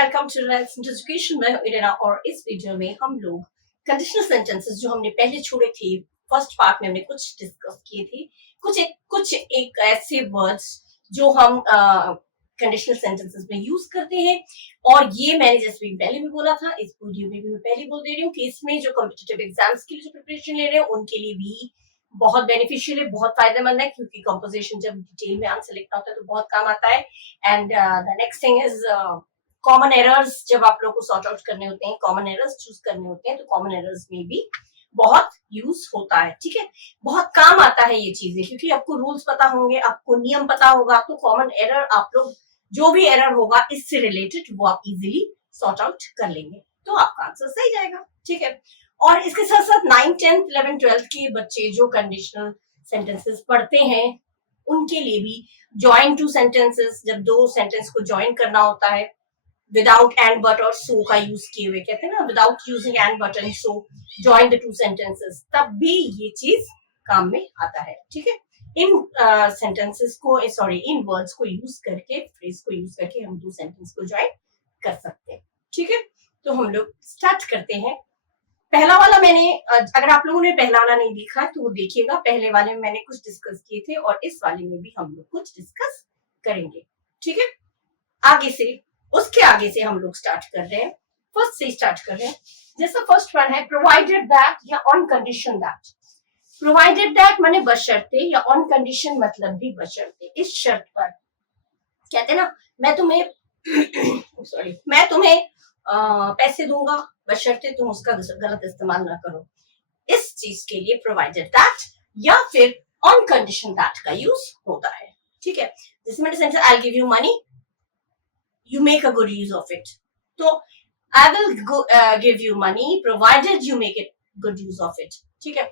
Welcome to education में Irena. और इस वीडियो में हम लोग कंडीशनल सेंटेंसेस जो हमने पहले छोड़े थे, फर्स्ट पार्ट में हमने कुछ डिस्कस किए थे, कुछ एक ऐसे वर्ड्स जो हम कंडीशनल सेंटेंसेस में यूज करते हैं। और ये मैंने जैसे भी पहले भी बोला था, इस वीडियो में भी मैं पहले बोल दे रही हूँ कि इसमें जो कॉम्पिटिटिव एग्जाम्स के लिए जो प्रिपरेशन ले रहे हैं उनके लिए भी बहुत बेनिफिशियल है, बहुत फायदेमंद है, क्योंकि कंपोजिशन जब डिटेल में आंसर लिखना होता है तो बहुत काम आता है। And the next thing is common errors. जब आप लोग को सॉर्ट आउट करने होते हैं, कॉमन एरर्स चूज करने होते हैं, तो कॉमन एरर्स में भी बहुत यूज होता है। ठीक है, बहुत काम आता है ये चीजें, क्योंकि आपको रूल्स पता होंगे, आपको नियम पता होगा, तो कॉमन एरर आप लोग जो भी एरर होगा इससे रिलेटेड वो आप इजीली सॉर्ट आउट कर लेंगे, तो आपका आंसर सही जाएगा। ठीक है, और इसके साथ साथ 9th 10th 11th 12th के बच्चे जो कंडीशनल सेंटेंसेस पढ़ते हैं उनके लिए भी ज्वाइन टू सेंटेंसेस, जब दो सेंटेंस को ज्वाइन करना होता है विदाउट एंड बट और सो का यूज किए हुए, कहते हैं ना without using and but and so join the two sentences, तब भी ये चीज काम में आता है। ठीक है, इन सेंटेंसेस को इन वर्ड्स को यूज करके, फ्रेज को यूज करके हम दो सेंटेंस को ज्वाइन कर सकते हैं। ठीक है, तो हम लोग स्टार्ट करते हैं। पहला वाला मैंने, अगर आप लोगों ने पहला वाला नहीं देखा तो वो देखिएगा, पहले वाले में मैंने कुछ डिस्कस किए थे और इस वाले में भी हम लोग कुछ डिस्कस करेंगे। ठीक है, आगे से उसके आगे से हम लोग स्टार्ट कर रहे हैं, फर्स्ट से स्टार्ट कर रहे हैं। जैसा फर्स्ट वन है प्रोवाइडेड दैट या on condition that. Provided that माने बशर्ते, या ऑन कंडीशन मतलब भी बशर्ते, इस शर्त पर। कहते ना मैं तुम्हें पैसे दूंगा बशर्ते तुम उसका गलत इस्तेमाल ना करो। इस चीज के लिए प्रोवाइडेड दैट या फिर ऑन कंडीशन दैट का यूज होता है। ठीक है, जैसे मैंने sentence I give you money, you make a good use of it. So I will give you money provided you make it good use of it. ठीक है,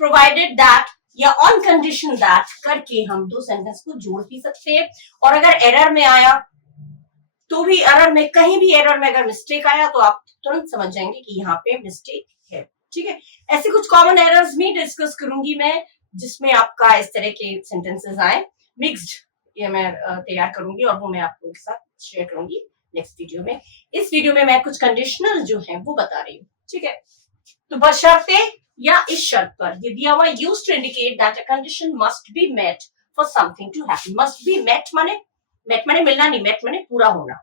provided that या on condition that करके हम दो sentence को जोड़ भी सकते हैं। और अगर एरर में आया तो भी, एरर में कहीं भी एरर में अगर मिस्टेक आया तो आप तुरंत समझ जाएंगे कि यहाँ पे मिस्टेक है। ठीक है, ऐसे कुछ कॉमन एरर्स भी डिस्कस करूंगी मैं, जिसमें आपका इस तरह के सेंटेंसेस आए, मिक्स्ड, ये मैं तैयार करूंगी और वो मैं आपको एक साथ शेयर करूंगी नेक्स्ट वीडियो में। इस वीडियो में मैं कुछ कंडीशनल जो है वो बता रही हूँ। ठीक है, तो बशर्ते या इस शर्त पर, ये दिया हुआ used to indicate that a condition must be met for something to happen. Must be met माने मिलना नहीं, मेट माने पूरा होना।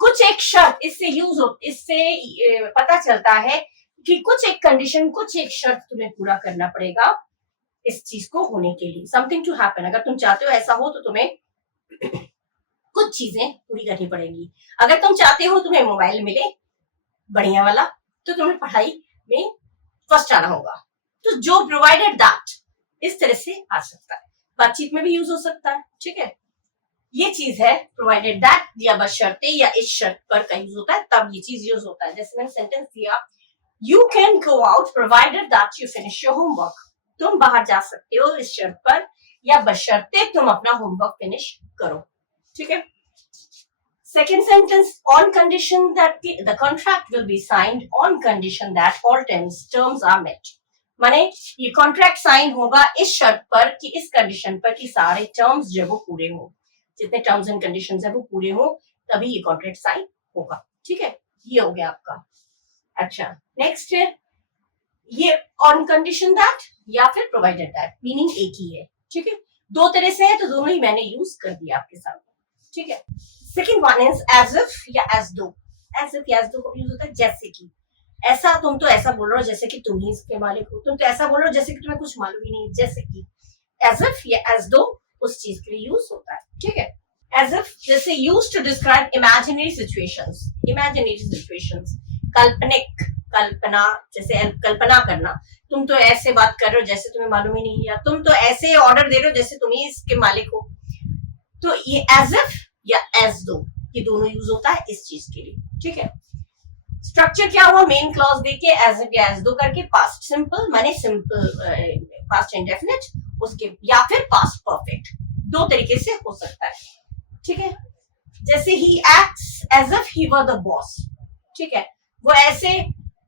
कुछ एक शर्त इससे यूज हो, इससे पता चलता है कि कुछ एक कंडीशन, कुछ एक शर्त तुम्हें पूरा करना पड़ेगा इस चीज को होने के लिए। समथिंग टू हैपन, अगर तुम चाहते हो ऐसा हो तो तुम्हें कुछ चीजें पूरी करनी पड़ेगी। अगर तुम चाहते हो तुम्हें मोबाइल मिले बढ़िया वाला, तो तुम्हें पढ़ाई में फर्स्ट आना होगा। तो जो प्रोवाइडेड दैट इस तरह से आ सकता है, बातचीत में भी यूज हो सकता है। ठीक है, ये चीज है प्रोवाइडेड दैट या बशर्ते या इस शर्त पर का यूज होता है, तब ये चीज यूज होता है। जैसे मैंने सेंटेंस दिया, you can go out provided that you finish your homework. तुम बाहर जा सकते हो इस शर्त पर या बशर्ते तुम अपना होमवर्क फिनिश करो। ठीक है, second sentence, on condition that the contract will be signed on condition that all terms are met. माने ये कॉन्ट्रैक्ट साइन होगा इस शर्त पर कि, इस कंडीशन पर कि सारे टर्म्स जो वो पूरे हो, जितने टर्म्स एंड कंडीशंस है वो पूरे हो, तभी ये कॉन्ट्रैक्ट साइन होगा। ठीक है, ये हो गया आपका। अच्छा, नेक्स्ट है ये ऑन कंडीशन दैट या फिर प्रोवाइडेड दैट, मीनिंग एक ही है। ठीक है, दो तरह से है तो दोनों ही मैंने यूज कर दिया आपके सामने। ठीक है, second one is as if or as though. As if or as though का यूज होता है जैसे कि, ऐसा तुम तो ऐसा बोल रहे हो जैसे कि तुम ही इसके मालिक हो, तुम तो ऐसा बोल रहे हो जैसे कि तुम्हें कुछ मालूम ही नहीं, जैसे कि। एज इफ या एज दो उस चीज के लिए यूज होता है। ठीक है, एज इफ जैसे use to describe imaginary situations. Imaginary situations, काल्पनिक, कल्पना, जैसे कल्पना करना, तुम तो ऐसे बात कर रहे हो जैसे तुम्हें मालूम ही नहीं, या तुम तो ऐसे ऑर्डर दे रहे हो जैसे तुम ही इसके मालिक हो। तो ये एज इफ या एज दो, ये दोनों यूज होता है इस चीज के लिए। ठीक है, स्ट्रक्चर क्या हुआ, मेन क्लॉज देके एज इफ या एज दो करके, पास्ट सिंपल माने सिंपल, पास्ट इंडेफिनिट, उसके या फिर पास्ट परफेक्ट, दो तरीके से हो सकता है। ठीक है, जैसे he acts as if he were the boss. ठीक है, वो ऐसे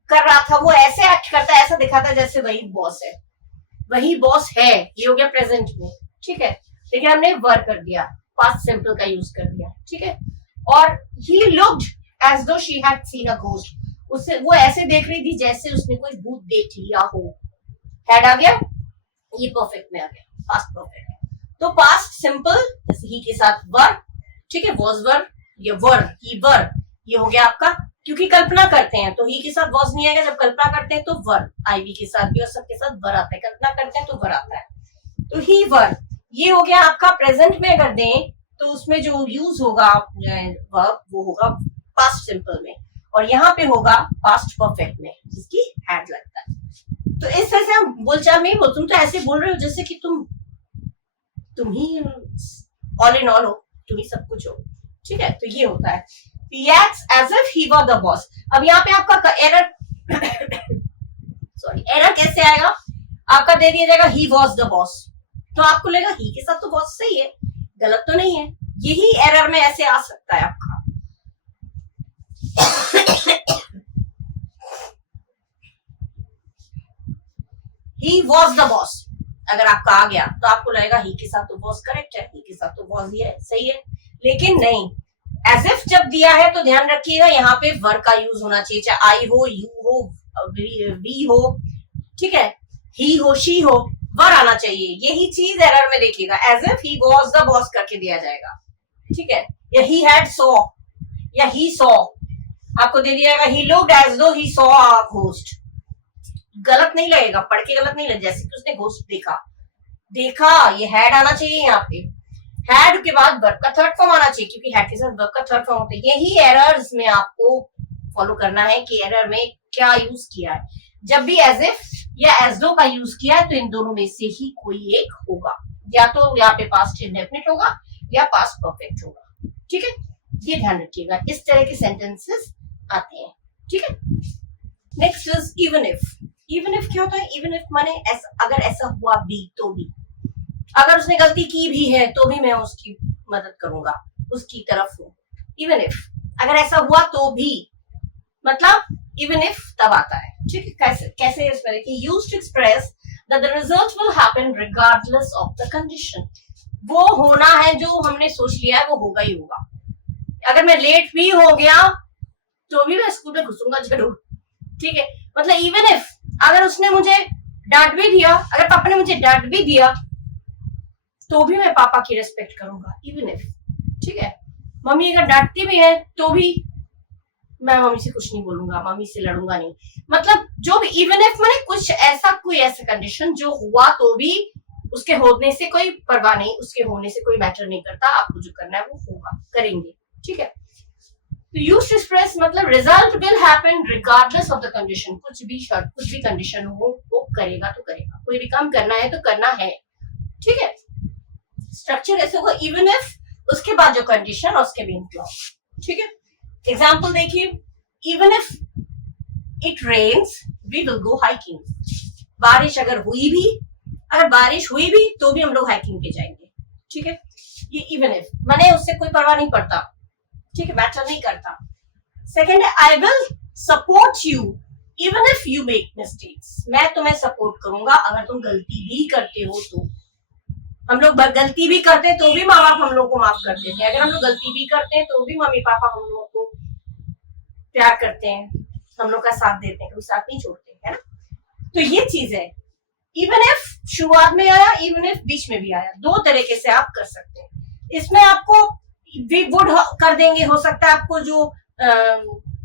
कर रहा था, वो ऐसे एक्ट करता है, ऐसा दिखाता है जैसे वही बॉस है, वही बॉस है। ये हो गया प्रेजेंट में। ठीक है, लेकिन हमने वर कर दिया, पास्ट सिंपल का यूज कर दिया। ठीक है, और ही लुक्ड एज दो she had seen a ghost, उससे वो ऐसे देख रही थी जैसे उसने कोई भूत देख लिया हो। हैड आ गया, ये परफेक्ट में आ गया, पास्ट परफेक्ट। तो पास्ट सिंपल जैसे ही के साथ वर, ठीक है, वॉज वर, ये वर ही वर, ये हो गया आपका, क्योंकि कल्पना करते हैं तो ही के साथ वॉज नहीं आएगा, जब कल्पना करते हैं तो वर, आईवी के साथ भी और सबके साथ वर आता है, कल्पना करते हैं तो वर आता है, तो ही वर, ये हो गया आपका। प्रेजेंट में अगर दें तो उसमें जो यूज होगा वर्ब वो होगा पास्ट सिंपल में, और यहाँ पे होगा पास्ट परफेक्ट में जिसकी हैड लगता है। तो इस तरह से हम बोलचाल में ही बोल, तुम तो ऐसे बोल रहे हो जैसे कि तुम ही ऑल इन ऑल हो, तुम ही सब कुछ हो, ठीक है। तो ये होता है he acts as if he was the boss। अब यहाँ पे आपका एरर सॉरी एरर कैसे आएगा, आपका दे दिया जाएगा he was the boss, तो आपको लगेगा ही के साथ तो बॉस सही है, गलत तो नहीं है, यही एरर में ऐसे आ सकता है आपका। ही वॉज द बॉस अगर आपका आ गया तो आपको लगेगा ही के साथ तो बॉस करेक्ट है, ही के साथ तो बॉस ही है, सही है, लेकिन नहीं, एज इफ जब दिया है तो ध्यान रखिएगा यहाँ पे वर का यूज होना चाहिए, चाहे आई हो, यू हो, वी हो, ठीक है, ही हो, शी हो, वर आना चाहिए, यही चीज एरर में देखिएगा, as if he was the boss करके दिया जाएगा, ठीक है, या ही हैड सॉ या ही सॉ, आपको दे दिया जाएगा ही लुक्ड एज दो ही सॉ अ घोस्ट, गलत नहीं लगेगा, पढ़ के गलत नहीं लगेगा, जैसे कि उसने घोस्ट देखा, ये हैड आना चाहिए यहाँ पे, हैड के बाद वर्ब का थर्ड फॉर्म आना चाहिए, क्योंकि हैड के साथ वर्ब का थर्ड फॉर्म होता है। यही एरर्स में आपको फॉलो करना है कि एरर में क्या यूज किया है, जब भी as if or as though का यूज किया है तो इन दोनों में से ही कोई एक होगा, या तो यहाँ पे पास्ट इंडेफिनिट होगा या पास्ट परफेक्ट होगा, ठीक है, ये ध्यान रखिएगा, इस तरह के सेंटेंसेस आते हैं, ठीक है। Next is even if. Even if क्या होता है, इवन इफ माने अगर ऐसा हुआ भी तो भी, अगर उसने गलती की भी है तो भी मैं उसकी मदद करूंगा, उसकी तरफ हूं, इवन इफ, अगर ऐसा हुआ तो भी, मतलब इवन इफ तब आता है, ठीक है। कैसे इस तरह की used to express that the result will happen regardless of the condition, वो होना है जो हमने सोच लिया है वो होगा ही होगा, अगर मैं लेट भी हो गया तो भी मैं स्कूल में घुसूंगा जरूर, ठीक है, मतलब इवन इफ, अगर उसने मुझे डांट भी दिया, अगर पापा ने मुझे डांट भी दिया तो भी मैं पापा की रिस्पेक्ट करूंगा, इवन इफ, ठीक है, मम्मी अगर डांटती भी है तो भी मैं मम्मी से कुछ नहीं बोलूंगा, मम्मी से लड़ूंगा नहीं, मतलब जो भी इवन इफ माने कुछ ऐसा, कोई ऐसा कंडीशन जो हुआ तो भी उसके होने से कोई परवाह नहीं, उसके होने से कोई मैटर नहीं करता, आपको जो करना है वो होगा, करेंगे, ठीक है। तो यूज्ड टू एक्सप्रेस मतलब result will happen regardless of the condition, कुछ भी शर्त, कुछ भी कंडीशन हो वो करेगा तो करेगा, कोई भी काम करना है तो करना है, ठीक है। स्ट्रक्चर ऐसे होगा, इवन इफ, उसके बाद जो कंडीशन और उसके मेन क्लॉज, ठीक है। एग्जाम्पल देखिए, even if it rains we will go hiking, बारिश अगर हुई भी, अगर बारिश हुई भी तो भी हम लोग हाइकिंग पे जाएंगे, ठीक है, ये इवन इफ माने उससे कोई परवाह नहीं पड़ता, ठीक है, मैटर नहीं करता। सेकेंड है आई will support you even if you make mistakes, मैं तुम्हें सपोर्ट करूंगा अगर तुम गलती भी करते हो तो, हम लोग गलती भी करते हैं तो भी माँ बाप हम लोग को माफ कर देते हैं, अगर हम लोग गलती भी करते हैं तो भी मम्मी पापा हम लोगों को प्यार करते हैं, हम लोग का साथ देते हैं, कभी साथ नहीं छोड़ते, है ना। तो ये चीज है, इवन इफ शुरुआत में आया, इवन इफ बीच में भी आया, दो तरीके से आप कर सकते हैं। इसमें आपको वी वुड कर देंगे, हो सकता है आपको जो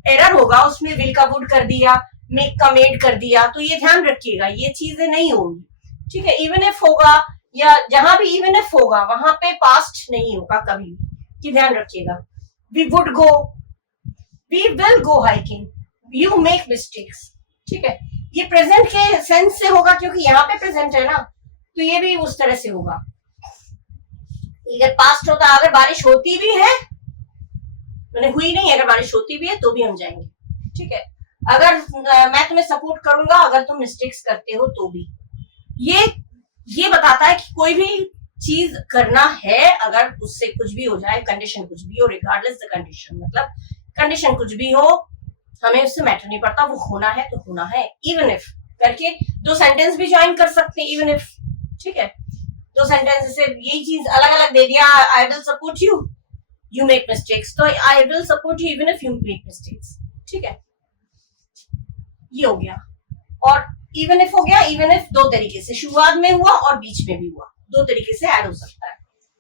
एरर होगा उसमें विल का वुड कर दिया, मेक का मेड कर दिया, तो ये ध्यान रखिएगा, ये चीजें नहीं होंगी, ठीक है। इवन इफ होगा या जहां भी इवन इफ होगा वहां पे पास्ट नहीं होगा कभी भी, कि ध्यान रखिएगा। We would go, we will go hiking, you make mistakes, ठीक है, ये प्रेजेंट के सेंस से होगा क्योंकि यहाँ पे प्रेजेंट है ना, तो ये भी उस तरह से होगा। अगर पास्ट होता, अगर बारिश होती भी है, मैंने हुई नहीं, अगर बारिश होती भी है तो भी हम जाएंगे, ठीक है। अगर मैं तुम्हें सपोर्ट करूंगा अगर तुम मिस्टेक्स करते हो तो भी, ये बताता है कि कोई भी चीज करना है, अगर उससे कुछ भी हो जाए, कंडीशन कुछ भी हो, रिगार्डलेस द कंडीशन, मतलब कंडीशन कुछ भी हो, हमें उससे मैटर नहीं पड़ता, वो होना है तो होना है। इवन इफ करके दो सेंटेंस भी ज्वाइन कर सकते हैं, इवन इफ, ठीक है, दो सेंटेंस से यही चीज अलग अलग दे दिया, I will support you, you make mistakes, तो I will support you even if you make mistakes. ठीक है, ये हो गया। और इवन इफ हो गया, इवन इफ दो तरीके से, शुरुआत में हुआ और बीच में भी हुआ, दो तरीके से ऐड हो सकता है।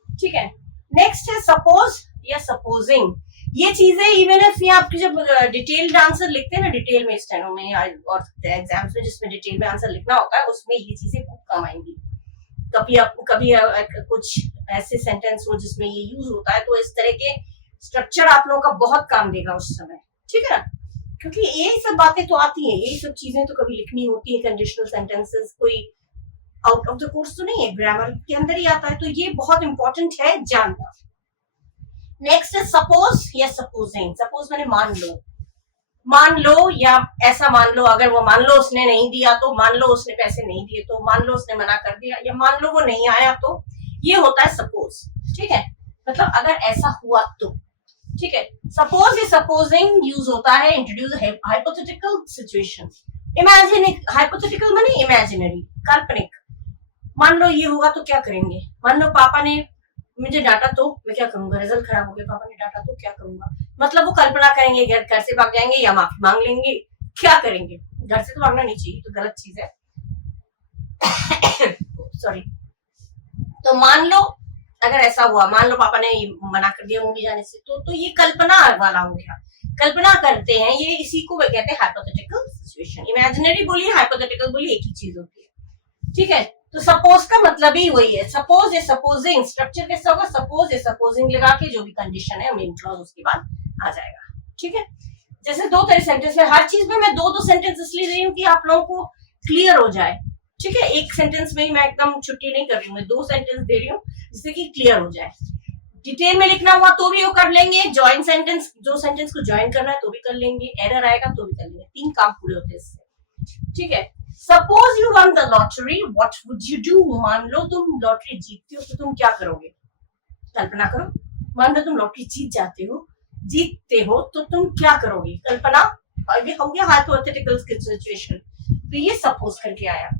ठीक है, नेक्स्ट है सपोज या सपोजिंग। ये चीजें इवन इफ ये आपके जब डिटेल्ड आंसर लिखते हैं ना, डिटेल में स्टेनो में और एग्जाम्स में जिसमें डिटेल में आंसर लिखना होता है, उसमें ये चीजें खूब काम आएंगी। कभी कुछ ऐसे सेंटेंस हो जिसमें ये यूज होता है, तो इस तरह के स्ट्रक्चर आप लोगों का बहुत काम देगा उस समय। ठीक है ना, क्योंकि यही सब बातें तो आती है, यही सब चीजें तो कभी लिखनी होती है। कंडीशनल सेंटेंसेस कोई आउट ऑफ द कोर्स तो नहीं है, ग्रामर के अंदर ही आता है, तो ये बहुत इंपॉर्टेंट है जानना। नेक्स्ट है सपोज या सपोजिंग। सपोज मैंने मान लो या ऐसा मान लो, अगर वो मान लो उसने नहीं दिया तो, मान लो उसने पैसे नहीं दिए तो, मान लो उसने मना कर दिया, या मान लो वो नहीं आया तो, ये होता है सपोज। ठीक है, मतलब अगर ऐसा हुआ तो। ठीक है, सपोज या सपोजिंग यूज होता है इंट्रोड्यूस हाइपोथेटिकल सिचुएशन। हाइपोथेटिकल माने इमेजिनरी, काल्पनिक। मान लो ये होगा तो क्या करेंगे, मान लो पापा ने मुझे डांटा तो मैं क्या करूंगा, रिजल्ट खराब हो गया, पापा ने डांटा तो क्या करूंगा। मतलब वो कल्पना करेंगे, घर से भाग जाएंगे या माफी मांग लेंगे, क्या करेंगे। घर से तो भागना नहीं चाहिए, तो गलत चीज है। सॉरी। तो मान लो अगर ऐसा हुआ, मान लो पापा ने मना कर दिया मूवी जाने से, तो ये कल्पना वाला हो गया। कल्पना करते हैं, ये इसी को कहते हैं हाइपोथेटिकल सिचुएशन। इमेजिनरी बोलिए, हाइपोथेटिकल बोलिए, एक ही चीज होती है। ठीक है, तो सपोज का मतलब ही वही है। सपोज या सपोजिंग स्ट्रक्चर कैसा होगा, सपोज या सपोजिंग लगा के जो भी कंडीशन है मेन क्लॉज उसके बाद आ जाएगा। ठीक है, जैसे दो तरह सेंटेंस में, हर चीज में मैं दो सेंटेंस इसलिए दे रही हूँ कि आप लोगों को क्लियर हो जाए। ठीक है, एक सेंटेंस में ही मैं एकदम छुट्टी नहीं कर रही हूँ, मैं दो सेंटेंस दे रही हूँ जिससे कि क्लियर हो जाए। डिटेल में लिखना हुआ तो भी वो कर लेंगे, ज्वाइन सेंटेंस, जो सेंटेंस को ज्वाइन करना है तो भी कर लेंगे, एरर आएगा तो भी कर लेंगे, तीन काम पूरे होते हैं इससे। ठीक है, suppose you one the lottery, what would you do. मान लो तुम लॉटरी जीतते हो तो तुम क्या करोगे, कल्पना करो। मान लो तुम लॉटरी जीतते हो तो तुम क्या करोगे, कल्पना। आगे हो गया हाइपोथेटिकल सिचुएशन, तो ये सपोज करके आया।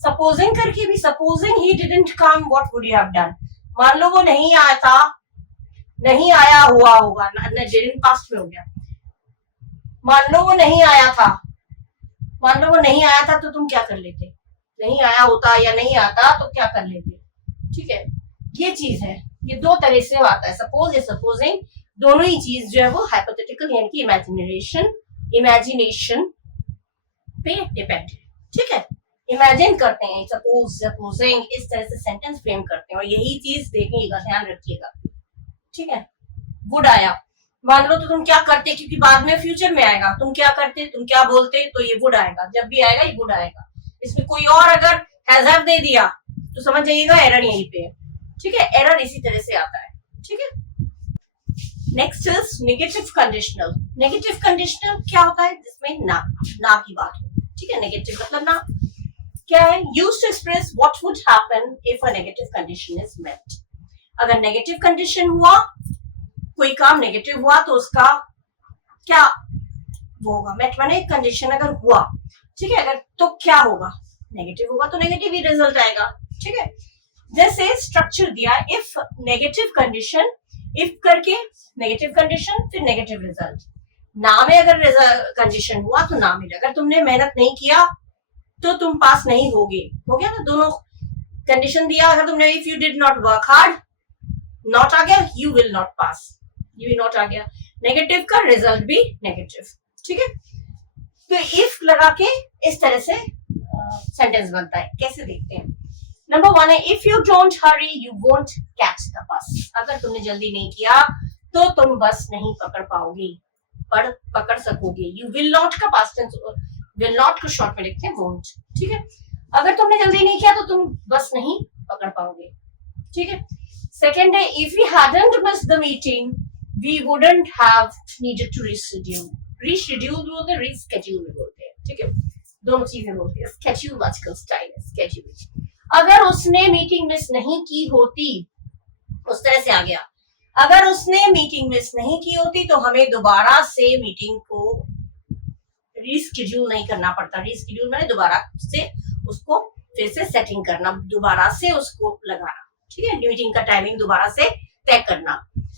सपोजिंग करके भी, supposing he didn't come, what would you have done. मान लो वो नहीं आया था, नहीं आया हुआ होगा, डिडंट पास्ट में हो गया। मान लो वो नहीं आया था, मान लो वो नहीं आया था तो तुम क्या कर लेते, नहीं आया होता या नहीं आता तो क्या कर लेते। ठीक है, ये चीज है, ये दो तरह से आता है, सपोज या सपोजिंग। दोनों ही चीज जो है वो हाइपोथेटिकल यानी कि इमेजिनेशन पे डिपेंड है। ठीक है, इमेजिन करते हैं, सपोज सपोजिंग, इस तरह से सेंटेंस फ्रेम करते हैं, और यही चीज देखिएगा, ध्यान रखिएगा। ठीक है, वुड आया, मान लो तो तुम क्या करते, क्योंकि बाद में फ्यूचर में आएगा, तुम क्या करते, तुम क्या बोलते, तो ये वुड आएगा, जब भी आएगा ये वुड आएगा। इसमें कोई और अगर हैज हैव दे दिया तो समझ जाइएगा एरर यहीं पे है। ठीक है, एरर इसी तरह से आता है। ठीक है, next is negative conditional. Negative conditional क्या होता है, जिसमें ना की बात हो। ठीक है, नेगेटिव मतलब ना क्या है, used to express what would happen if a negative condition is met. अगर नेगेटिव कंडीशन हुआ, कोई काम नेगेटिव हुआ तो उसका क्या वो होगा, मेट माने कंडीशन अगर हुआ। ठीक है, अगर तो क्या होगा, नेगेटिव होगा तो नेगेटिव ही रिजल्ट आएगा। ठीक है, जैसे स्ट्रक्चर दिया, इफ नेगेटिव कंडीशन, इफ करके नेगेटिव कंडीशन फिर नेगेटिव रिजल्ट। ना में अगर कंडीशन हुआ तो ना में, अगर तुमने मेहनत नहीं किया तो तुम पास नहीं होगे, हो गया ना। दोनों कंडीशन दिया, अगर तुमने if you did not work hard, not आ गया, यू विल नॉट पास, ये भी नॉट आ गया, नेगेटिव का रिजल्ट भी नेगेटिव। ठीक है, तो इफ लगा के इस तरह से सेंटेंस बनता है। कैसे देखते हैं, नंबर वन है, if you don't Hari you won't catch the bus. अगर तुमने जल्दी नहीं किया तो तुम बस नहीं पकड़ पाओगे, पर पकड़ सकोगे। यू विल नॉट का पास्ट टेंस, विल नॉट को शॉर्ट में लिखते हैं वोंट। ठीक है, अगर तुमने जल्दी नहीं किया तो तुम बस नहीं पकड़ पाओगे। ठीक है, सेकेंड है, if we hadn't missed the meeting we wouldn't have needed to reschedule। reschedule बोलते हैं, reschedule बोलते हैं। ठीक है, दोनों चीजें बोलते हैं, scheduleological स्टाइल है schedule। अगर उसने मीटिंग मिस नहीं की होती, उस तरह से आ गया, अगर उसने मीटिंग मिस नहीं की होती तो हमें दोबारा से मीटिंग को रीस्केड्यूल नहीं करना पड़ता। रीस्केड्यूल मैंने दोबारा से उसको फिर से सेटिंग करना, दोबारा से उसको लगाना। ठीक है, मीटिंग का टाइमिंग दोबारा से तय करना।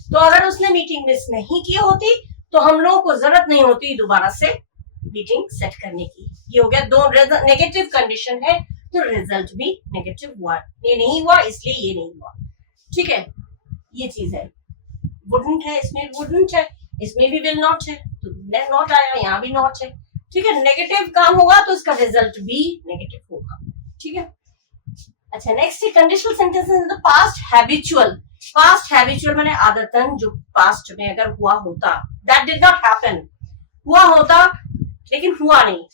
तो अगर उसने मीटिंग मिस नहीं की होती तो हम लोगों को जरूरत नहीं होती दोबारा से मीटिंग सेट करने की। ये हो गया दो नेगेटिव कंडीशन है तो रिजल्ट भी नेगेटिव हुआ, ये नहीं हुआ इसलिए ये नहीं हुआ। ठीक है, ये चीज है। वुडंट है, इसमें वुडंट है, इसमें भी विल नॉट है, तो नॉट आया, यहाँ भी नॉट है। ठीक है, नेगेटिव काम होगा तो इसका रिजल्ट भी नेगेटिव होगा। ठीक है, अच्छा next conditional sentences in the past habitual. Past habitual माने आदतन जो पास्ट में अगर हुआ होता, दैट डिड नॉट हैपन, हुआ होता लेकिन हुआ नहीं।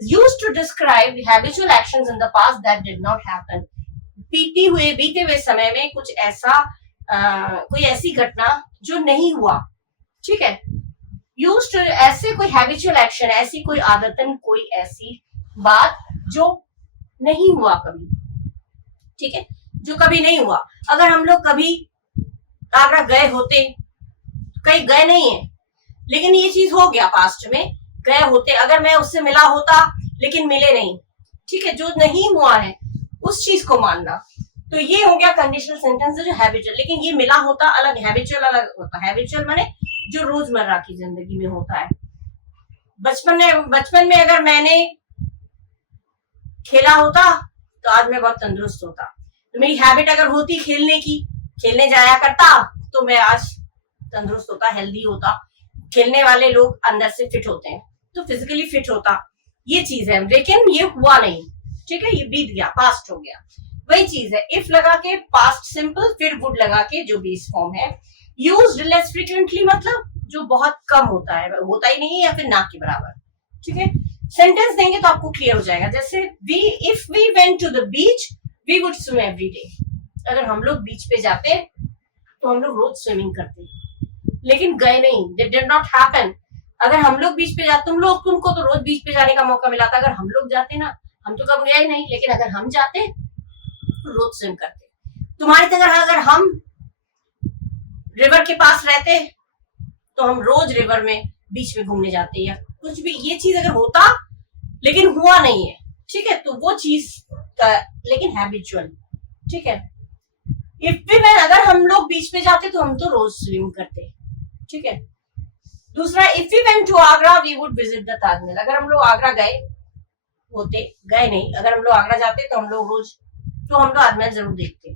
Used to describe habitual actions in the past that did not happen. बीते हुए समय में कुछ ऐसा कोई ऐसी घटना जो नहीं हुआ। ठीक है, यूज्ड टू ऐसे कोई हैबिचुअल एक्शन, ऐसी कोई आदतन, कोई ऐसी बात जो नहीं हुआ कभी। ठीक है, जो कभी नहीं हुआ। अगर हम लोग कभी आगरा गए होते, कहीं गए नहीं है लेकिन ये चीज हो गया पास्ट में, गए होते, अगर मैं उससे मिला होता लेकिन मिले नहीं। ठीक है, जो नहीं हुआ है उस चीज को मानना, तो ये हो गया कंडीशनल सेंटेंस जो हैबिचुअल। लेकिन ये मिला होता अलग, हैबिचुअल अलग होता। हैबिचुअल माने जो रोजमर्रा की जिंदगी में होता है। बचपन में अगर मैंने खेला होता तो आज मैं बहुत तंदुरुस्त होता। तो मेरी हैबिट अगर होती खेलने की, खेलने जाया करता तो मैं आज तंदुरुस्त होता, हेल्दी होता। खेलने वाले लोग अंदर से फिट होते हैं तो फिजिकली फिट होता, ये चीज है। लेकिन ये हुआ नहीं। ठीक है, ये बीत गया, पास्ट हो गया। वही चीज है, इफ लगा के पास्ट सिंपल, फिर वुड लगा के जो बेस फॉर्म है। यूज्ड लेस फ्रीक्वेंटली मतलब जो बहुत कम होता है, होता ही नहीं है या फिर ना के बराबर। ठीक है, सेंटेंस देंगे तो आपको क्लियर हो जाएगा। जैसे if we went to the beach we would swim every day. अगर हम लोग बीच पे जाते तो हम लोग रोज स्विमिंग करते, लेकिन गए नहीं, दिट डिड नॉट हैपन। अगर हम लोग बीच पे जाते, तुमको तो रोज बीच पे जाने का मौका मिला था, अगर हम लोग जाते ना, हम तो कब गए ही नहीं, लेकिन अगर हम जाते तो रोज स्विम करते। तुम्हारी तरह अगर हम रिवर के पास रहते तो हम रोज रिवर में बीच में घूमने जाते या कुछ भी। ये चीज अगर होता लेकिन हुआ नहीं है, ठीक है, तो वो चीज लेकिन हैबिचुअल। ठीक है, इफ वी वेंट, अगर हम लोग बीच पे जाते तो हम तो रोज स्विम करते। ठीक है, दूसरा if we went to Agra we would visit the Taj Mahal. अगर हम लोग आगरा गए होते, गए नहीं, अगर हम लोग आगरा जाते तो हम लोग रोज तो हम लोग ताजमहल जरूर देखते।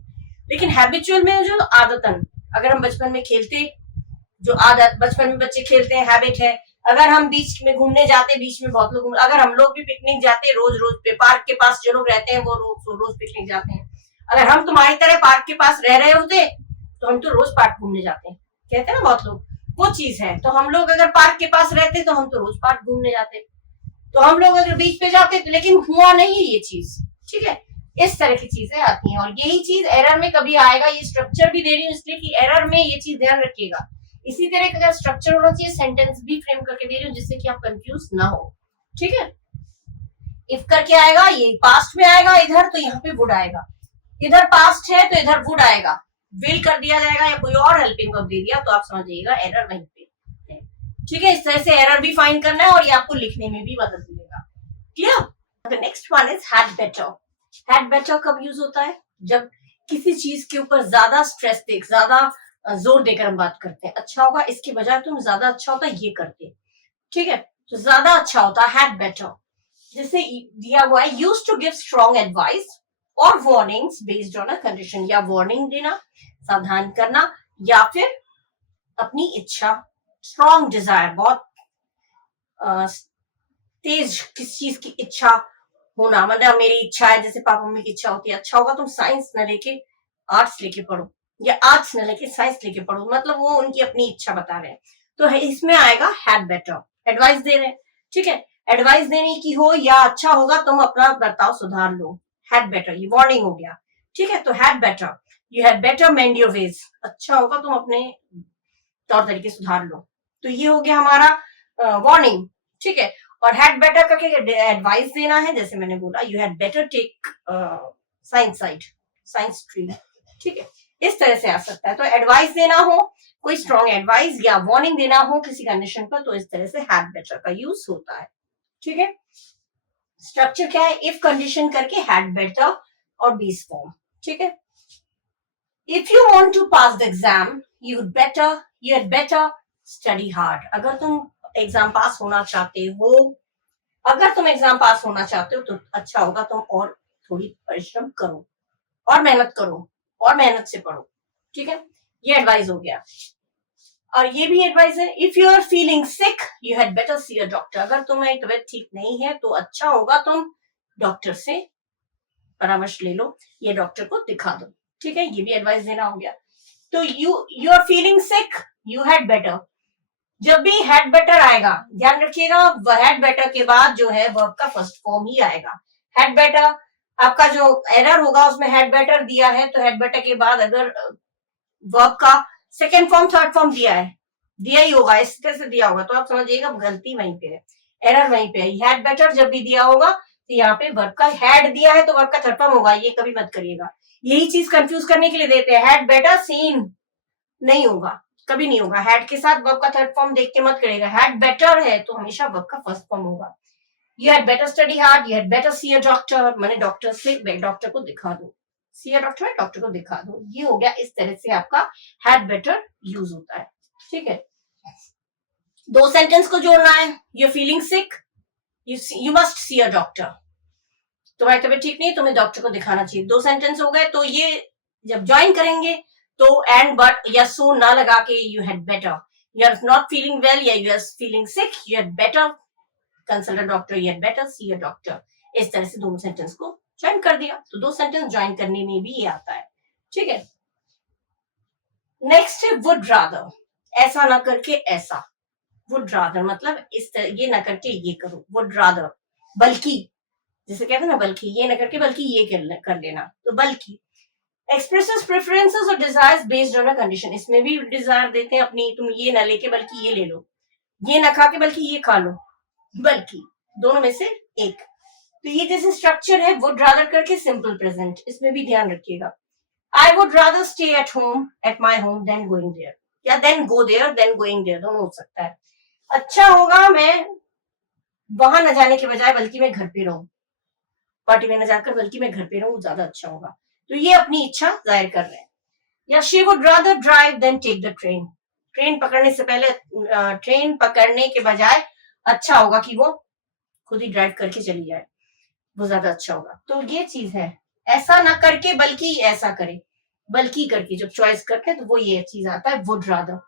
लेकिन हैबिचुअल में जो आदतन, अगर हम बचपन में खेलते, जो आदत बचपन में बच्चे खेलते हैं, हैबिट है। अगर हम बीच में घूमने जाते, बीच में बहुत लोग, अगर हम लोग भी पिकनिक जाते रोज रोज पे, पार्क के पास जो लोग रहते हैं वो रोज पिकनिक जाते हैं। अगर हम तुम्हारी तरह पार्क के पास रह रहे होते तो हम तो रोज पार्क घूमने जाते हैं, कहते हैं ना बहुत लोग, वो चीज है। तो हम लोग अगर पार्क के पास रहते तो हम तो रोज पार्क घूमने जाते। तो हम लोग अगर बीच पे जाते तो, लेकिन हुआ नहीं ये चीज। ठीक है, इस तरह की चीजें आती हैं और यही चीज एरर में कभी आएगा। ये स्ट्रक्चर भी दे रही हूँ इसलिए कि एरर में ये चीज ध्यान रखिएगा। इसी तरह का स्ट्रक्चर होना चाहिए, सेंटेंस भी फ्रेम करके दे रही हूँ जिससे कि आप कंफ्यूज ना हो। ठीक है, इफ करके आएगा, ये पास्ट में आएगा इधर, तो यहाँ पे वुड आएगा। इधर पास्ट है तो इधर वुड आएगा, विल कर दिया जाएगा या कोई और हेल्पिंग वर्ब दे दिया तो आप समझ जाइएगा एरर वहीं पे है। ठीक है, इस तरह से एरर भी फाइंड करना है और ये आपको लिखने में भी मदद मिलेगा। Clear? Next one is had better. Had better कब यूज होता है? जब किसी चीज के ऊपर ज्यादा स्ट्रेस दे, ज्यादा जोर देकर हम बात करते हैं। अच्छा होगा, इसके बजाय तुम ज्यादा अच्छा होता ये करते। ठीक है, तो ज्यादा अच्छा होता हैड बेटर। जैसे दिया हुआ है, use to give strong advice और warnings based on a condition. या वार्निंग देना, सावधान करना, या फिर अपनी इच्छा, स्ट्रॉन्ग डिजायर, बहुत तेज किस चीज की इच्छा होना। मतलब मेरी इच्छा है, जैसे पापा मम्मी की इच्छा होती है, अच्छा होगा तुम साइंस न लेके आर्ट्स लेके पढ़ो, या आर्ट्स न लेके साइंस लेके पढ़ो, मतलब वो उनकी अपनी इच्छा बता रहे हैं। तो इसमें आएगा हैड बेटर, एडवाइस दे रहे हैं। ठीक है, एडवाइस देने की हो या अच्छा होगा तुम अपना बर्ताव सुधार लो, हैड बेटर, ये वार्निंग हो गया। ठीक है, तो had better, you had better mend your ways, अच्छा होगा तुम अपने तौर तरीके सुधार लो। तो ये हो गया हमारा वार्निंग। ठीक है, और हैड बेटर करके एडवाइस देना है, जैसे मैंने बोला you had better take science side, science stream. ठीक है, इस तरह से आ सकता है। तो एडवाइस देना हो, कोई स्ट्रॉन्ग एडवाइस या वार्निंग देना हो किसी कंडीशन पर, तो इस तरह से हैड बेटर का यूज होता है। ठीक है, स्ट्रक्चर क्या है? इफ कंडीशन करके हैड बेटर और बेस फॉर्म। ठीक है, if you want to pass the exam you had better study hard. अगर तुम एग्जाम पास होना चाहते हो, अगर तुम एग्जाम पास होना चाहते हो तो अच्छा होगा तुम और थोड़ी परिश्रम करो और मेहनत करो और मेहनत से पढ़ो. ठीक है, ये एडवाइस हो गया. और ये भी एडवाइस है, if you are feeling sick you had better see a doctor. अगर तुम्हें तबीयत ठीक नहीं है तो अच्छा होगा तुम डॉक्टर से परामर्श ले लो, ये डॉक्टर को दिखा दो. ठीक है, ये भी एडवाइस देना हो गया. तो you are feeling sick you had better. जब भी हैड बेटर आएगा ध्यान रखिएगा, हैड बेटर के बाद जो है वर्ब का फर्स्ट फॉर्म ही आएगा. हैड बेटर आपका जो एरर होगा उसमें हैड बेटर दिया है, तो हैड बेटर के बाद अगर वर्ब का सेकेंड फॉर्म थर्ड फॉर्म दिया ही होगा, इस तरह से दिया होगा, तो आप समझिएगा गलती वहीं पे है, एरर वहीं पे है. हैड बेटर जब भी दिया होगा तो यहाँ पे वर्ब का हैड दिया है तो वर्ब का थर्ड फॉर्म होगा, ये कभी मत करिएगा. यही चीज कंफ्यूज करने के लिए देते हैं. हैड बेटर सीन नहीं होगा, कभी नहीं होगा. हैड के साथ वर्ब का थर्ड फॉर्म देख के मत करेगा. हैड बेटर है तो हमेशा वर्ब का फर्स्ट फॉर्म होगा. You had better study hard, you had better see a doctor, मैंने डॉक्टर से डॉक्टर को दिखा दो. सी अ डॉक्टर है, डॉक्टर को दिखा दो. ये हो गया, इस तरह से आपका हैड बेटर यूज होता है. ठीक है, दो सेंटेंस को जोड़ना है. You feeling sick you must see a doctor. तुम्हारी तबीयत ठीक नहीं, तुम्हें डॉक्टर को दिखाना चाहिए. दो सेंटेंस हो गए. तो ये जब ज्वाइन करेंगे तो एंड बट या सो ना लगा के you had better, you are not feeling well या you are feeling sick you had better consult a doctor, you had better see a doctor. इस तरह से दोनों सेंटेंस को ज्वाइन कर दिया. तो दो सेंटेंस ज्वाइन करने में भी ये आता है. ठीक है, नेक्स्ट है वुड रादर. ऐसा ना करके ऐसा. वुड रादर मतलब इस तरह, ये ना करके ये करो. वुड रादर, बल्कि, जैसे कहते हैं ना बल्कि, ये ना करके बल्कि ये कर लेना. तो बल्कि एक्सप्रेसेस प्रेफरेंसेस और desires based on a condition. इसमें भी डिजायर देते हैं अपनी, तुम ये ना लेके बल्कि ये ले लो, ये ना खा के बल्कि ये खा लो, बल्कि दोनों में से एक. तो ये जैसे स्ट्रक्चर है वुड रादर करके सिंपल प्रेजेंट, इसमें भी ध्यान रखिएगा. I would rather stay at home at my home than going there, या than go there than going there, दोनों हो सकता है. अच्छा होगा मैं वहां न जाने के बजाय बल्कि मैं घर पे रहूं, पार्टी में न जाकर बल्कि मैं घर पे रहूं, ज्यादा अच्छा होगा. तो ये अपनी इच्छा जाहिर कर रहे हैं. या she would rather drive than take the train. Train पकड़ने से पहले, ट्रेन पकड़ने के बजाय अच्छा होगा कि वो खुद ही ड्राइव करके चली जाए, वो ज्यादा अच्छा होगा. तो ये चीज है, ऐसा ना करके बल्कि ऐसा करे. बल्कि करके जब चॉइस करते हैं तो वो ये चीज आता है वुड रादर.